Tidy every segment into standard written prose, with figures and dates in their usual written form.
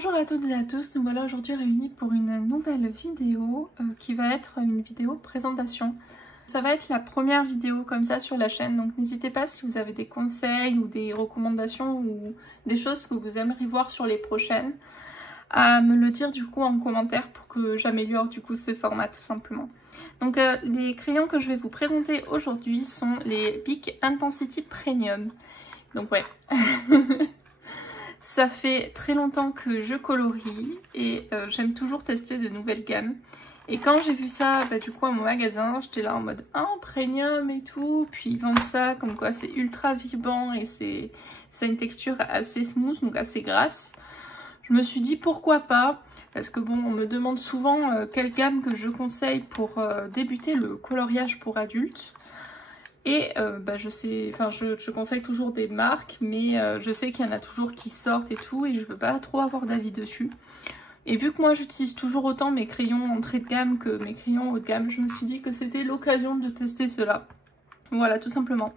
Bonjour à toutes et à tous, nous voilà aujourd'hui réunis pour une nouvelle vidéo qui va être une vidéo présentation. Ça va être la première vidéo comme ça sur la chaîne, donc n'hésitez pas si vous avez des conseils ou des recommandations ou des choses que vous aimeriez voir sur les prochaines à me le dire du coup en commentaire pour que j'améliore du coup ce format tout simplement. Donc les crayons que je vais vous présenter aujourd'hui sont les Bic Intensity Premium. Donc ouais. Ça fait très longtemps que je colorie et j'aime toujours tester de nouvelles gammes. Et quand j'ai vu ça du coup à mon magasin, j'étais là en mode premium et tout. Puis ils vendent ça comme quoi c'est ultra vibrant et c'est une texture assez smooth, donc assez grasse. Je me suis dit pourquoi pas, parce que bon, on me demande souvent quelle gamme que je conseille pour débuter le coloriage pour adultes. Et je conseille toujours des marques, mais je sais qu'il y en a toujours qui sortent et tout, et je peux pas trop avoir d'avis dessus. Et vu que moi j'utilise toujours autant mes crayons entrée de gamme que mes crayons haut de gamme, je me suis dit que c'était l'occasion de tester cela. Voilà, tout simplement.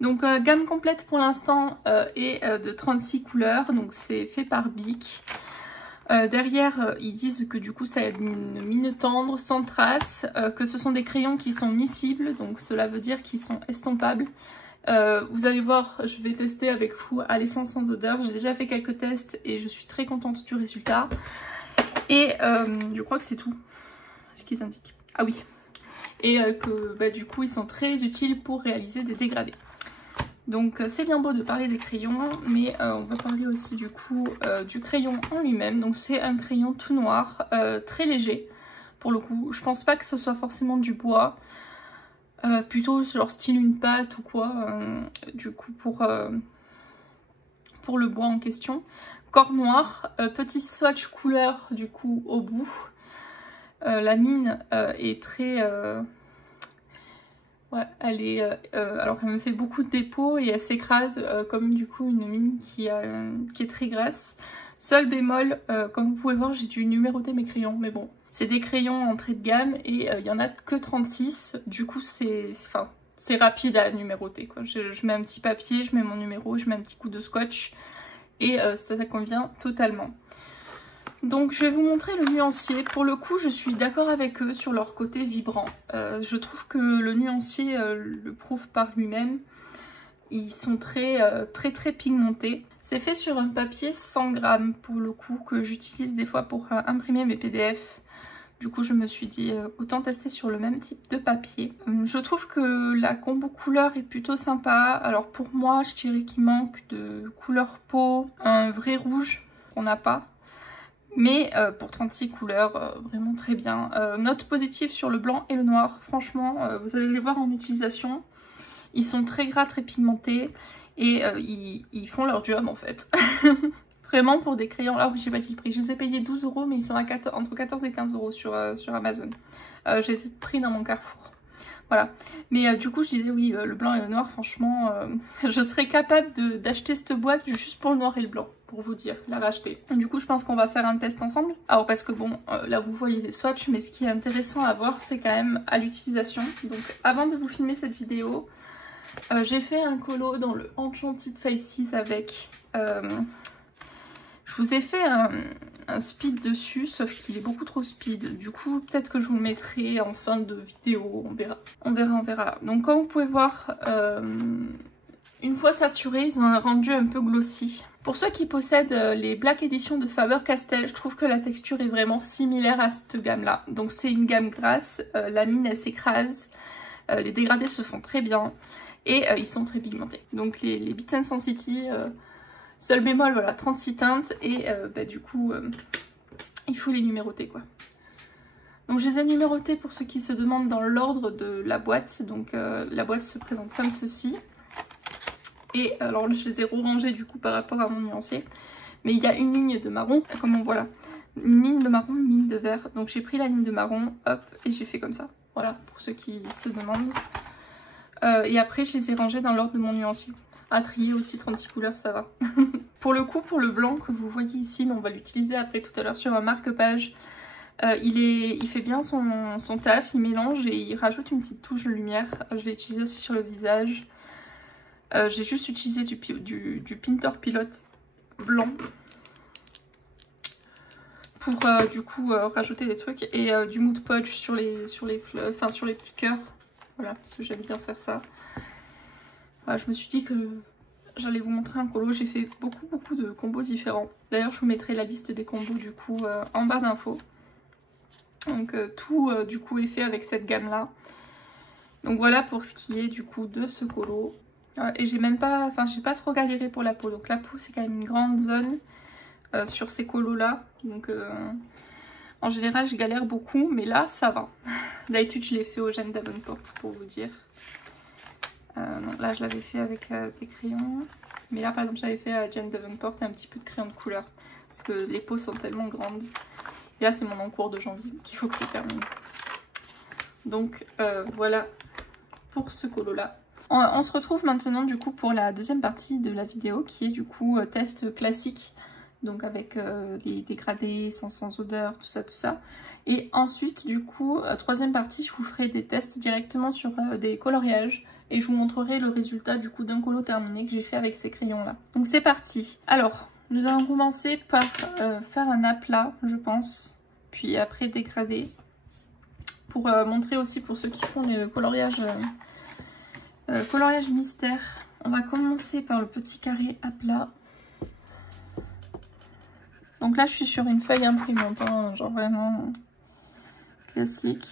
Donc gamme complète pour l'instant et de 36 couleurs, donc c'est fait par Bic. Derrière, ils disent que du coup ça a une mine tendre, sans trace, que ce sont des crayons qui sont miscibles, donc cela veut dire qu'ils sont estompables. Vous allez voir, je vais tester avec vous à l'essence sans odeur. J'ai déjà fait quelques tests et je suis très contente du résultat. Et je crois que c'est tout ce qu'ils indiquent. Ah oui. Et que du coup ils sont très utiles pour réaliser des dégradés. Donc c'est bien beau de parler des crayons, mais on va parler aussi du coup du crayon en lui-même. Donc c'est un crayon tout noir, très léger pour le coup. Je pense pas que ce soit forcément du bois, plutôt genre style une pâte ou quoi, du coup pour le bois en question. Corps noir, petit swatch couleur du coup au bout. La mine est très... ouais, elle est, alors elle me fait beaucoup de dépôts et elle s'écrase comme du coup une mine qui est très grasse. Seul bémol, comme vous pouvez voir, j'ai dû numéroter mes crayons, mais bon, c'est des crayons entrée de gamme et il y en a que 36, du coup c'est rapide à numéroter quoi. Je mets un petit papier, je mets mon numéro, je mets un petit coup de scotch et ça convient totalement. Donc je vais vous montrer le nuancier. Pour le coup je suis d'accord avec eux sur leur côté vibrant. Je trouve que le nuancier le prouve par lui-même. Ils sont très pigmentés. C'est fait sur un papier 100 grammes pour le coup que j'utilise des fois pour imprimer mes PDF. Du coup je me suis dit autant tester sur le même type de papier. Je trouve que la combo couleur est plutôt sympa. Alors pour moi je dirais qu'il manque de couleur peau, un vrai rouge qu'on n'a pas. Mais pour 36 couleurs, vraiment très bien. Note positive sur le blanc et le noir. Franchement, vous allez les voir en utilisation. Ils sont très gras, très pigmentés. Et ils font leur job en fait. Vraiment pour des crayons. Là, oui, j'ai pas dit le prix. Je les ai payés 12 €, mais ils sont à entre 14 et 15 € sur Amazon. J'ai ces prix dans mon Carrefour. Voilà. Mais du coup, je disais oui, le blanc et le noir, franchement, je serais capable d'acheter cette boîte juste pour le noir et le blanc. Pour vous dire, la racheter. Du coup je pense qu'on va faire un test ensemble. Alors parce que bon, là vous voyez les swatchs, mais ce qui est intéressant à voir c'est quand même à l'utilisation. Donc avant de vous filmer cette vidéo, j'ai fait un colo dans le Enchanted Faces avec... je vous ai fait un speed dessus, sauf qu'il est beaucoup trop speed. Du coup peut-être que je vous le mettrai en fin de vidéo, on verra. On verra. Donc comme vous pouvez voir... une fois saturés, ils ont un rendu un peu glossy. Pour ceux qui possèdent les Black Edition de Faber-Castell, je trouve que la texture est vraiment similaire à cette gamme-là. Donc c'est une gamme grasse, la mine elle s'écrase, les dégradés se font très bien et ils sont très pigmentés. Donc les Bic Intensity, seul bémol, voilà, 36 teintes et du coup il faut les numéroter quoi. Donc je les ai numérotés pour ceux qui se demandent dans l'ordre de la boîte. Donc la boîte se présente comme ceci. Et alors je les ai rangés du coup par rapport à mon nuancier. Mais il y a une ligne de marron, comme on voit là. Une ligne de marron, une ligne de vert. Donc j'ai pris la ligne de marron, hop, et j'ai fait comme ça. Voilà, pour ceux qui se demandent. Et après je les ai rangés dans l'ordre de mon nuancier. À trier aussi 36 couleurs, ça va. Pour le coup, pour le blanc que vous voyez ici, mais on va l'utiliser après tout à l'heure sur un marque-page. Il fait bien son taf, il mélange et il rajoute une petite touche de lumière. Je l'ai utilisé aussi sur le visage. J'ai juste utilisé du Pinter Pilot blanc pour du coup rajouter des trucs et du Mood Podge sur les petits cœurs. Voilà, parce que j'aime bien faire ça. Voilà, je me suis dit que j'allais vous montrer un colo. J'ai fait beaucoup de combos différents. D'ailleurs, je vous mettrai la liste des combos du coup en barre d'infos. Donc tout du coup est fait avec cette gamme là. Donc voilà pour ce qui est du coup de ce colo. Et j'ai même pas, enfin j'ai pas trop galéré pour la peau. Donc la peau c'est quand même une grande zone sur ces colos là. Donc en général je galère beaucoup, mais là ça va. D'habitude je l'ai fait au Jane Davenport pour vous dire. Donc là je l'avais fait avec des crayons. Mais là par exemple j'avais fait à Jane Davenport un petit peu de crayon de couleur. Parce que les peaux sont tellement grandes. Et là c'est mon encours de janvier qu'il faut que je termine. Donc voilà pour ce colo là. On se retrouve maintenant du coup pour la deuxième partie de la vidéo qui est du coup test classique. Donc avec les dégradés, sans odeur, tout ça. Et ensuite du coup, troisième partie, je vous ferai des tests directement sur des coloriages. Et je vous montrerai le résultat du coup d'un colo terminé que j'ai fait avec ces crayons là. Donc c'est parti. Alors, nous allons commencer par faire un aplat, je pense. Puis après dégrader. Pour montrer aussi pour ceux qui font les coloriages... coloriage mystère, on va commencer par le petit carré à plat. Donc là je suis sur une feuille imprimante, hein, genre vraiment classique.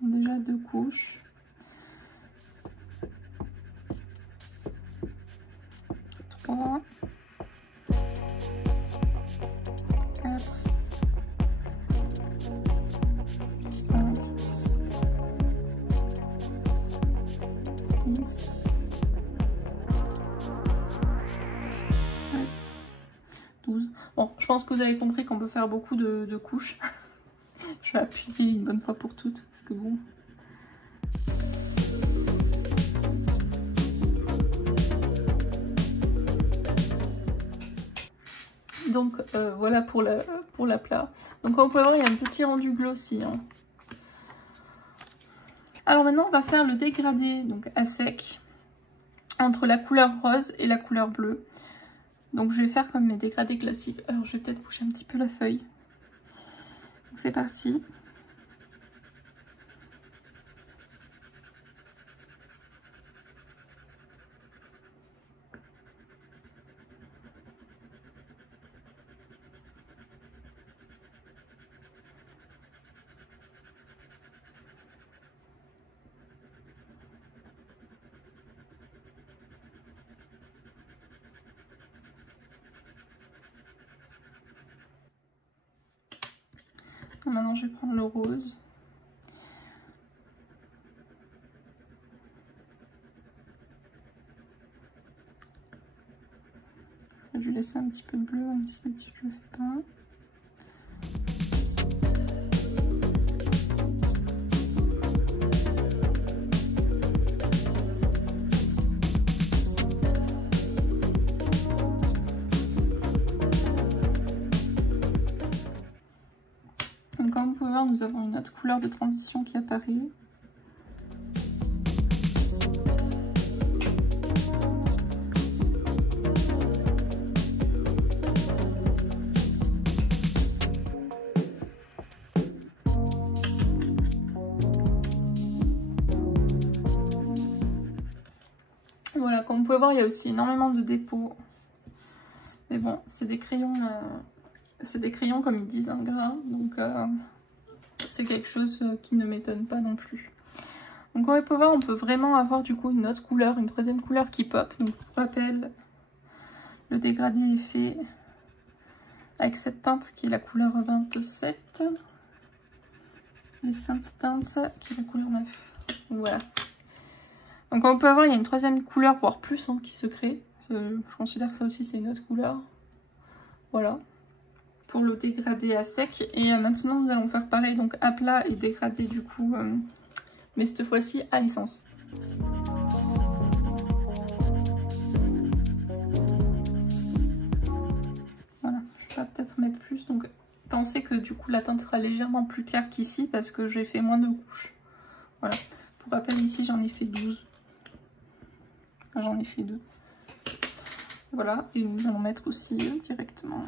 Déjà 2 couches. 3. 4. 5, 6, 7, 12. Bon, je pense que vous avez compris qu'on peut faire beaucoup de couches. Je vais appuyer une bonne fois pour toutes, parce que bon... Donc voilà pour l'aplat. Donc comme vous pouvez voir, il y a un petit rendu glossy. Hein. Alors maintenant on va faire le dégradé donc à sec entre la couleur rose et la couleur bleue. Donc je vais faire comme mes dégradés classiques. Alors je vais peut-être bouger un petit peu la feuille. Donc c'est parti. Maintenant je vais prendre le rose. Je vais laisser un petit peu de bleu, même si je ne le fais pas. Comme vous pouvez voir, nous avons une autre couleur de transition qui apparaît. Voilà, comme vous pouvez voir, il y a aussi énormément de dépôts. Mais bon, c'est des crayons comme ils disent, gras. Donc c'est quelque chose qui ne m'étonne pas non plus. Donc comme vous pouvez voir, on peut vraiment avoir du coup une autre couleur, une troisième couleur qui pop. Donc pour rappel, le dégradé est fait avec cette teinte qui est la couleur 27. Et cette teinte qui est la couleur 9. Donc voilà. Donc comme on peut voir, il y a une troisième couleur, voire plus, qui se crée. Je considère que ça aussi c'est une autre couleur. Voilà. Pour le dégradé à sec. Et maintenant nous allons faire pareil, donc à plat et dégradé du coup, mais cette fois-ci à licence. Voilà, je vais peut-être mettre plus, donc pensez que du coup la teinte sera légèrement plus claire qu'ici parce que j'ai fait moins de couches. Voilà, pour rappel ici j'en ai fait 12. J'en ai fait 2. Voilà, et nous allons mettre aussi directement.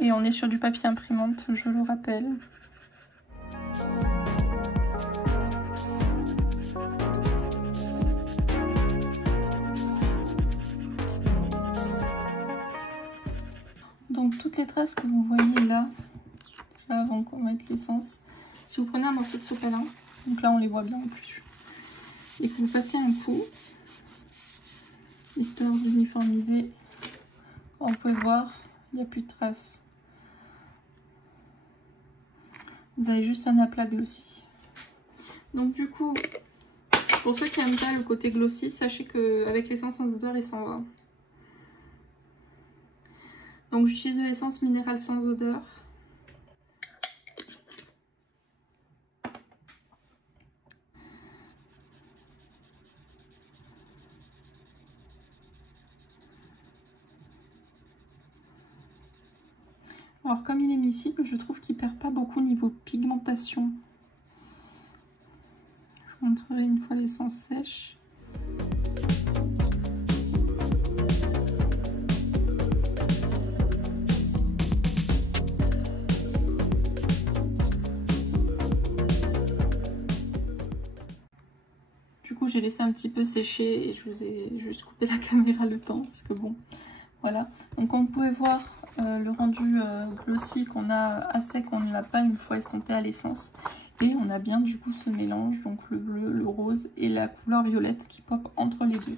Et on est sur du papier imprimante, je le rappelle. Donc toutes les traces que vous voyez là, avant qu'on mette l'essence, si vous prenez un morceau de sopalin, donc là on les voit bien en plus, et que vous passiez un coup, histoire d'uniformiser, on peut voir, il n'y a plus de traces. Vous avez juste un aplat glossy. Donc du coup, pour ceux qui n'aiment pas le côté glossy, sachez qu'avec l'essence sans odeur, il s'en va. Donc j'utilise de l'essence minérale sans odeur. Alors comme il est miscible, je trouve qu'il perd pas beaucoup niveau pigmentation. Je vous montrerai une fois l'essence sèche. Du coup j'ai laissé un petit peu sécher et je vous ai juste coupé la caméra le temps parce que bon, voilà. Donc comme vous pouvez voir, le rendu glossy qu'on a à sec, on ne l'a pas une fois estompé à l'essence. Et on a bien du coup ce mélange, donc le bleu, le rose et la couleur violette qui pop entre les deux.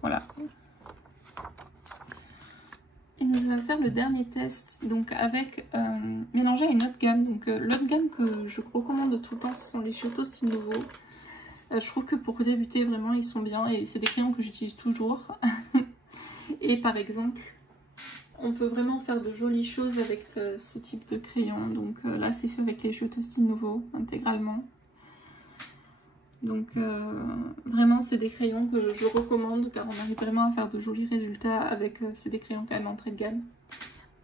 Voilà. Et nous allons faire le dernier test, donc avec mélanger à une autre gamme. Donc l'autre gamme que je recommande tout le temps, ce sont les Giotto Style Nouveau. Je trouve que pour débuter vraiment ils sont bien et c'est des crayons que j'utilise toujours. Et par exemple, on peut vraiment faire de jolies choses avec ce type de crayon. Donc là c'est fait avec les Giotto Style Nouveau intégralement. Donc vraiment c'est des crayons que je recommande car on arrive vraiment à faire de jolis résultats avec c'est des crayons quand même entrée de gamme.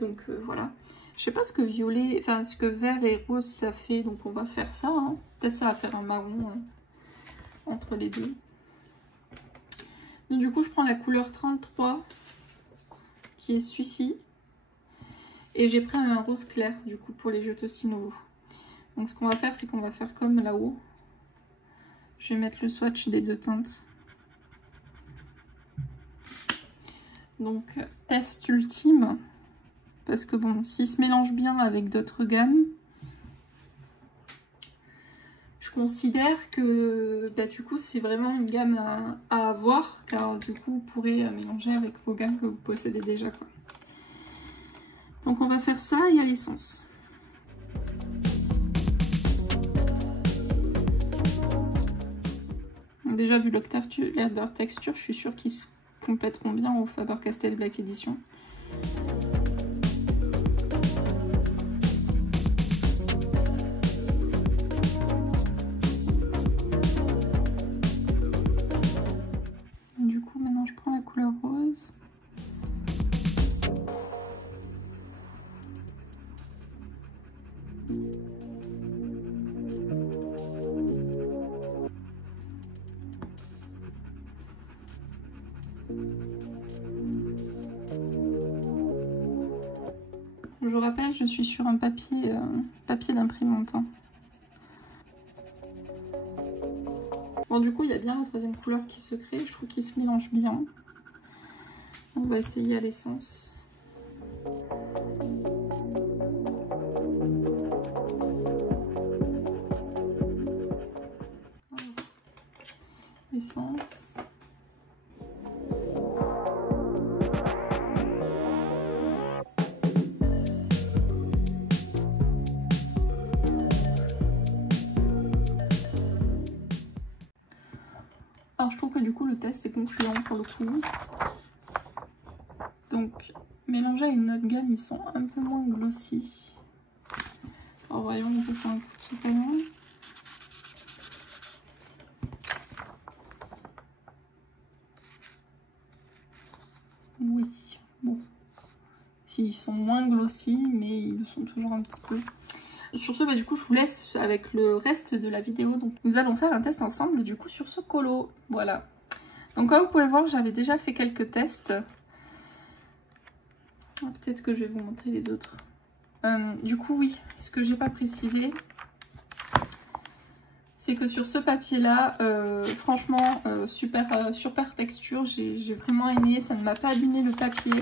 Donc voilà. Je sais pas ce que violet, enfin ce que vert et rose ça fait, donc on va faire ça. Hein. Peut-être ça va faire un marron entre les deux. Donc du coup je prends la couleur 33 qui est celui-ci. Et j'ai pris un rose clair du coup pour les Giotto Style Nouveau. Donc ce qu'on va faire c'est qu'on va faire comme là-haut. Je vais mettre le swatch des deux teintes. Donc test ultime. Parce que bon, s'il se mélange bien avec d'autres gammes, je considère que bah, du coup c'est vraiment une gamme à avoir. Car du coup vous pourrez mélanger avec vos gammes que vous possédez déjà, quoi. Donc on va faire ça et à l'essence. Déjà vu leur texture, je suis sûre qu'ils se compléteront bien au Faber-Castell Black Edition. Du coup maintenant je prends la couleur rose. Je rappelle, je suis sur un papier d'imprimante. Hein. Bon, du coup, il y a bien la troisième couleur qui se crée. Je trouve qu'il se mélange bien. On va essayer à l'essence. Essence. Alors je trouve que du coup le test est concluant pour le coup. Donc mélangés à une autre gamme, ils sont un peu moins glossy. Alors voyons, on peut faire un coup de sopalin. Oui, bon. S'ils sont moins glossy, mais ils le sont toujours un petit peu. Sur ce, bah, du coup, je vous laisse avec le reste de la vidéo. Donc, nous allons faire un test ensemble, du coup, sur ce colo. Voilà. Donc, comme vous pouvez voir, j'avais déjà fait quelques tests. Peut-être que je vais vous montrer les autres. Du coup, oui, ce que j'ai pas précisé, c'est que sur ce papier-là, franchement, super texture. J'ai vraiment aimé. Ça ne m'a pas abîmé le papier.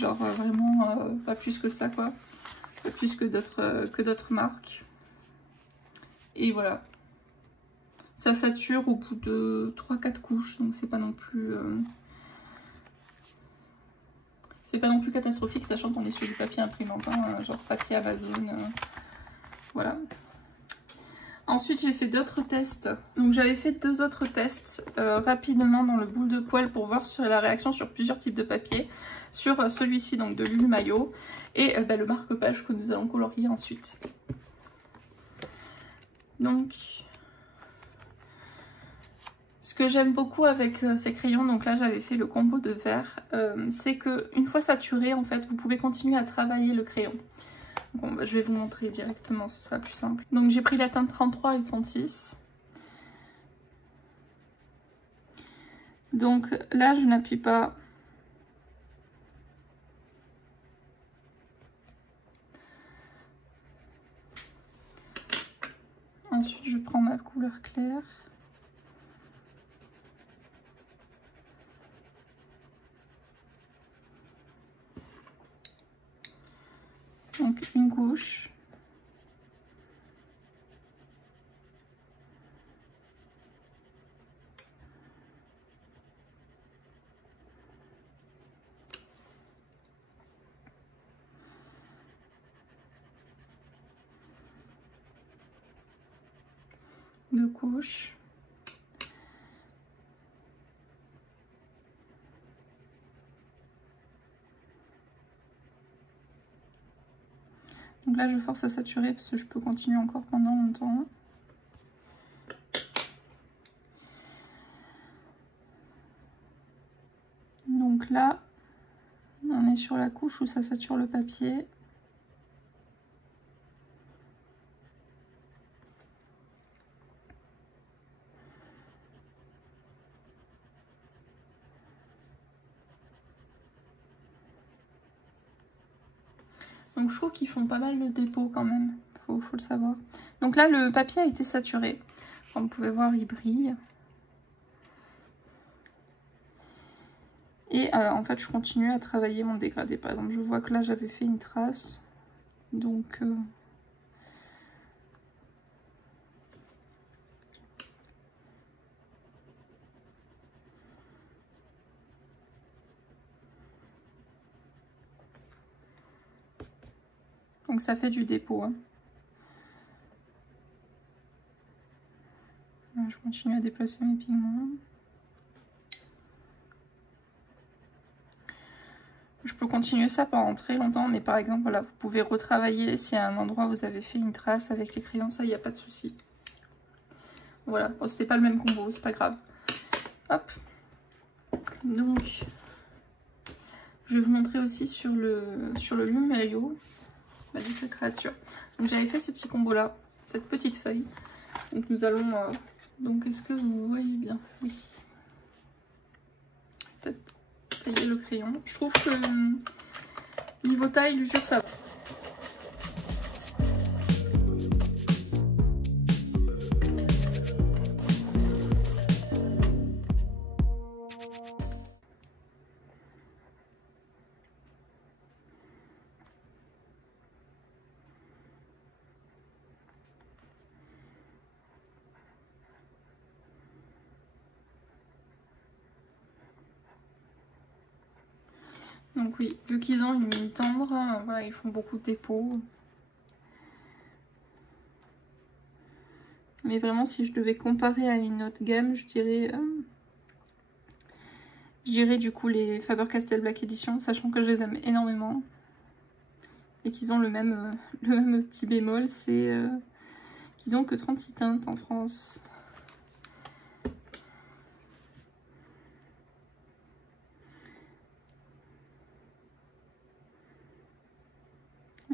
Genre, vraiment, pas plus que ça, quoi. Pas plus que d'autres marques. Et voilà. Ça sature au bout de 3-4 couches, donc c'est pas non plus... c'est pas non plus catastrophique, sachant qu'on est sur du papier imprimante, hein, genre papier Amazon. Voilà. Ensuite, j'ai fait d'autres tests. Donc j'avais fait 2 autres tests rapidement dans le boule de poêle pour voir sur la réaction sur plusieurs types de papier. Sur celui-ci, donc de l'huile maillot, et le marque-page que nous allons colorier ensuite. Donc, ce que j'aime beaucoup avec ces crayons, donc là j'avais fait le combo de vert, c'est que une fois saturé, en fait, vous pouvez continuer à travailler le crayon. Bon, bah, je vais vous montrer directement, ce sera plus simple. Donc j'ai pris la teinte 33 et 36. Donc là, je n'appuie pas. Ensuite, je prends ma couleur claire. Donc une couche. Deux couches. Donc là, je force à saturer parce que je peux continuer encore pendant longtemps. Donc là, on est sur la couche où ça sature le papier. Donc je trouve qu'ils font pas mal de dépôt quand même, faut le savoir. Donc là, le papier a été saturé. Comme vous pouvez voir, il brille. Et en fait, je continue à travailler mon dégradé. Par exemple, je vois que là, j'avais fait une trace. Donc... Donc ça fait du dépôt. Hein. Je continue à déplacer mes pigments. Je peux continuer ça pendant très longtemps, mais par exemple, voilà, vous pouvez retravailler si à un endroit vous avez fait une trace avec les crayons, ça, il n'y a pas de souci. Voilà, bon, c'était pas le même combo, c'est pas grave. Hop. Donc, je vais vous montrer aussi sur le Lumario, Magique Créature. Donc j'avais fait ce petit combo là, cette petite feuille. Donc nous allons... donc est-ce que vous voyez bien? Oui. Peut-être tailler le crayon. Je trouve que niveau taille, l'usure ça va. Donc oui, vu qu'ils ont une mine tendre, voilà, ils font beaucoup de dépôts. Mais vraiment, si je devais comparer à une autre gamme, je dirais du coup les Faber-Castell Black Edition, sachant que je les aime énormément. Et qu'ils ont le même petit bémol, c'est qu'ils ont que 36 teintes en France.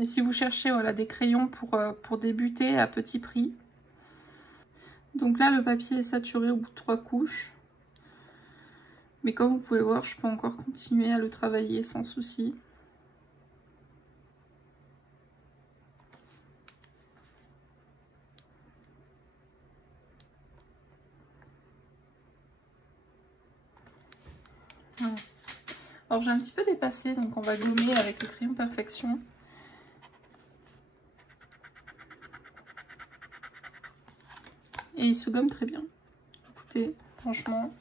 Mais si vous cherchez voilà, des crayons pour débuter à petit prix. Donc là, le papier est saturé au bout de 3 couches. Mais comme vous pouvez voir, je peux encore continuer à le travailler sans souci. Voilà. Alors j'ai un petit peu dépassé, donc on va gommer avec le crayon Perfection. Et il se gomme très bien. Écoutez, franchement.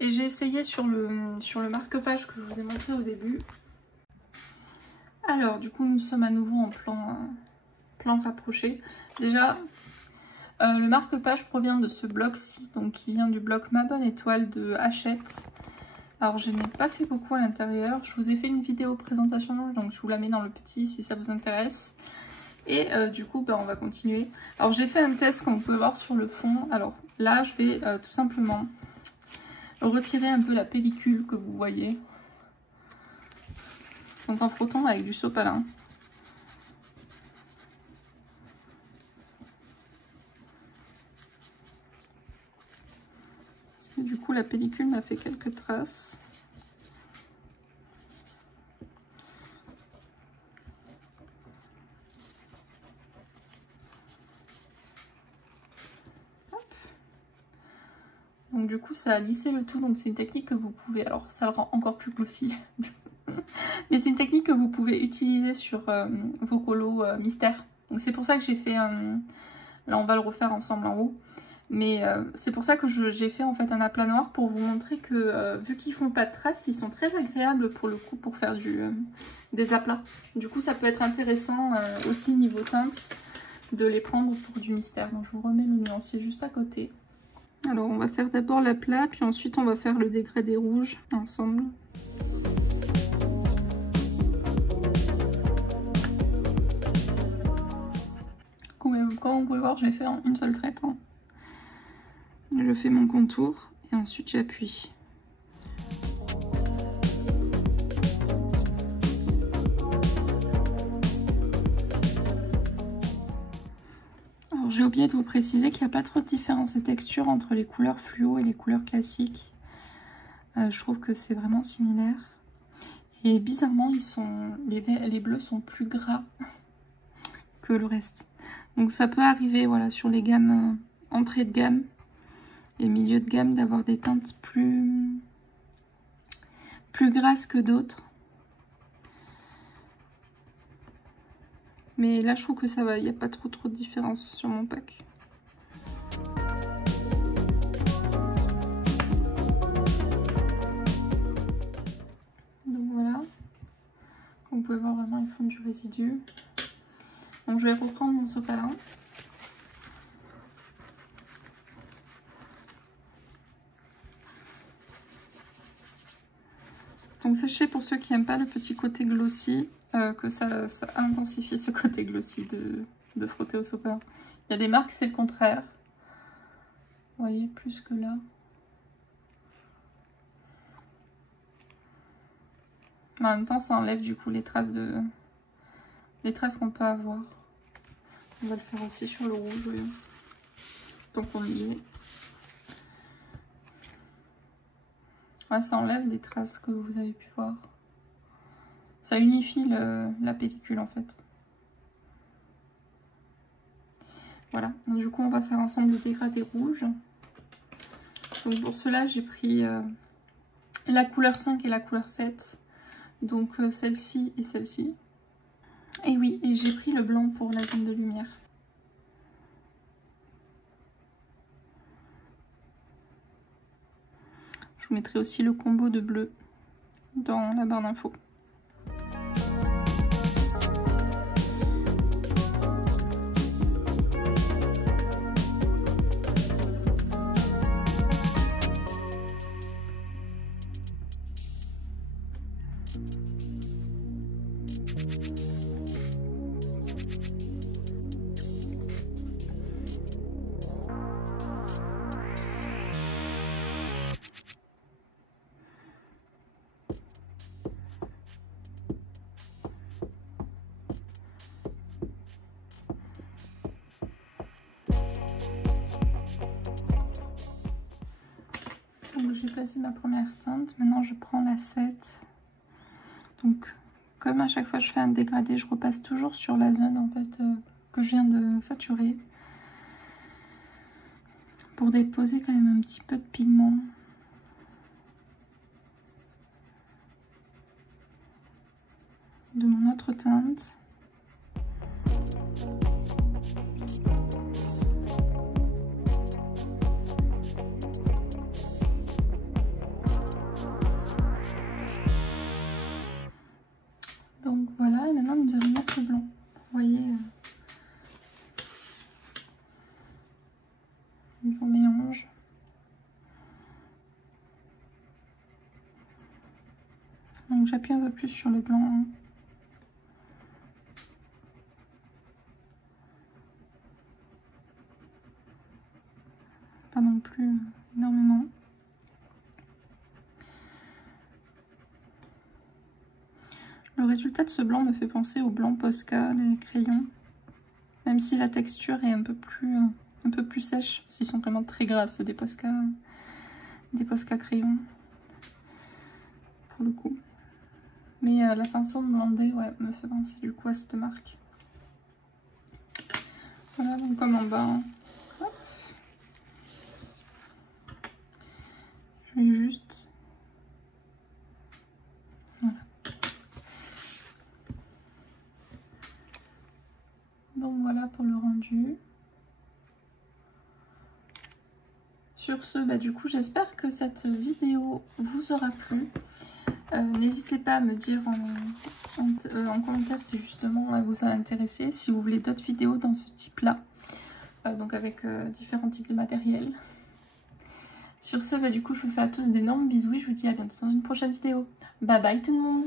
Et j'ai essayé sur le marque-page que je vous ai montré au début. Alors du coup nous sommes à nouveau en plan rapproché. Déjà, le marque-page provient de ce bloc-ci, donc qui vient du bloc Ma Bonne Étoile de Hachette. Alors je n'ai pas fait beaucoup à l'intérieur, je vous ai fait une vidéo présentation, donc je vous la mets dans le petit si ça vous intéresse. Et du coup on va continuer. Alors j'ai fait un test comme vous pouvez voir sur le fond. Alors là je vais tout simplement retirer un peu la pellicule que vous voyez. Donc en frottant avec du sopalin. Du coup la pellicule m'a fait quelques traces. Hop. Donc du coup ça a lissé le tout, donc c'est une technique que vous pouvez, alors ça le rend encore plus glossy, mais c'est une technique que vous pouvez utiliser sur vos colos mystères. Donc c'est pour ça que j'ai fait, là on va le refaire ensemble en haut. Mais c'est pour ça que j'ai fait en fait un aplat noir pour vous montrer que vu qu'ils font pas de traces, ils sont très agréables pour le coup pour faire des aplats. Du coup ça peut être intéressant aussi niveau teinte de les prendre pour du mystère. Donc je vous remets le nuancier juste à côté. Alors on va faire d'abord l'aplat puis ensuite on va faire le dégradé rouge ensemble. Comme vous pouvez voir, j'ai fait en une seule traite. Hein. Je fais mon contour et ensuite j'appuie. Alors j'ai oublié de vous préciser qu'il n'y a pas trop de différence de texture entre les couleurs fluo et les couleurs classiques. Je trouve que c'est vraiment similaire. Et bizarrement, les bleus sont plus gras que le reste. Donc ça peut arriver voilà, sur les gammes entrée de gamme et milieu de gamme d'avoir des teintes plus grasses que d'autres. Mais là je trouve que ça va, il n'y a pas trop de différence sur mon pack. Donc voilà, comme vous pouvez voir vraiment ils font du résidu. Donc je vais reprendre mon sopalin. Donc sachez pour ceux qui n'aiment pas le petit côté glossy, que ça intensifie ce côté glossy de frotter au sopalin. Il y a des marques c'est le contraire. Vous voyez, plus que là. Mais en même temps ça enlève du coup les traces qu'on peut avoir. On va le faire aussi sur le rouge, oui. Donc on y est. Ouais, ça enlève les traces que vous avez pu voir. Ça unifie la pellicule en fait. Voilà, donc du coup on va faire ensemble le dégradé rouge. Donc pour cela j'ai pris la couleur 5 et la couleur 7. Donc celle-ci et celle-ci. Et oui, et j'ai pris le blanc pour la zone de lumière. Je vous mettrai aussi le combo de bleu dans la barre d'infos. Donc j'ai placé ma première teinte, maintenant je prends la 7. Donc comme à chaque fois je fais un dégradé, je repasse toujours sur la zone en fait que je viens de saturer. Pour déposer quand même un petit peu de pigment. De mon autre teinte. Donc voilà, et maintenant nous allons mettre le blanc. Vous voyez, on mélange. Donc j'appuie un peu plus sur le blanc. Pas non plus énormément. Le résultat de ce blanc me fait penser au blanc Posca des crayons. Même si la texture est un peu plus sèche. S'ils sont vraiment très gras ceux des Posca crayons. Pour le coup. Mais la façon de blender me fait penser du coup à cette marque. Voilà, donc comme en bas. Hop. Je vais juste... Voilà. Donc voilà pour le rendu. Sur ce, du coup j'espère que cette vidéo vous aura plu. N'hésitez pas à me dire en commentaire si justement elle vous a intéressé, si vous voulez d'autres vidéos dans ce type là, donc avec différents types de matériel. Sur ce, du coup je vous fais à tous d'énormes bisous et je vous dis à bientôt dans une prochaine vidéo. Bye bye tout le monde!